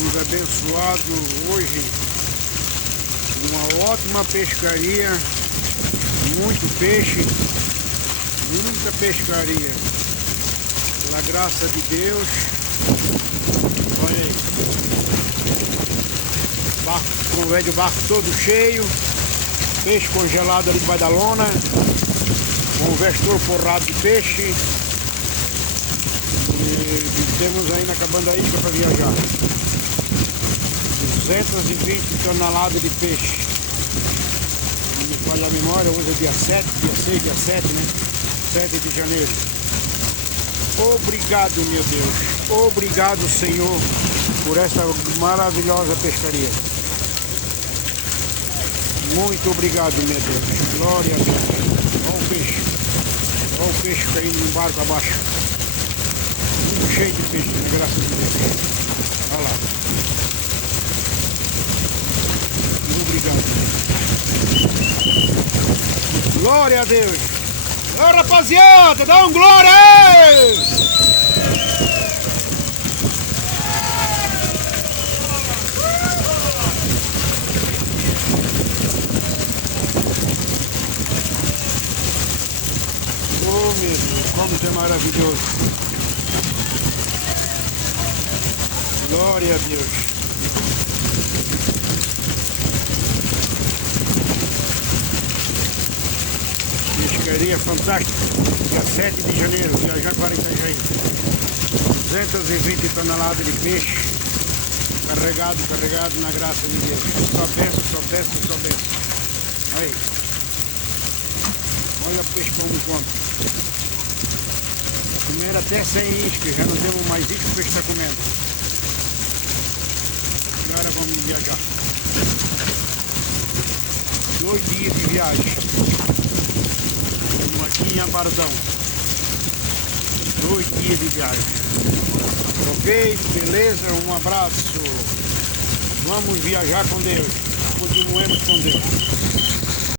nos abençoado hoje, uma ótima pescaria, muito peixe, muita pescaria, pela graça de Deus. Olha aí, barco, o barco todo cheio, peixe congelado ali debaixo da lona, com o vestor forrado de peixe. E temos aí na cabana isca para viajar 220 toneladas de peixe. Não me falha a memória, hoje é dia 7, dia 6, dia 7, né? 7 de janeiro. Obrigado, meu Deus. Obrigado, Senhor, por essa maravilhosa pescaria. Muito obrigado, meu Deus. Glória a Deus. Olha o peixe. Olha o peixe caindo no barco abaixo. Muito cheio de peixe, na graça de Deus. Olha lá. Obrigado. Glória a Deus. Ô, rapaziada, dá um glória aí! Oh, meu Deus, como isso é maravilhoso. Glória a Deus. Pescaria fantástica. Dia 7 de janeiro, viajar para Itajaí. 220 toneladas de peixe. Carregado na graça de Deus. Só benção, só benção, só benção. Olha aí. Olha o peixe como come. Comeram até 100 iscas, já não temos mais iscas que o peixe está comendo. Agora vamos viajar. 2 dias de viagem. Estamos aqui em Ambardão. 2 dias de viagem. Ok, beleza? Um abraço. Vamos viajar com Deus. Continuemos com Deus.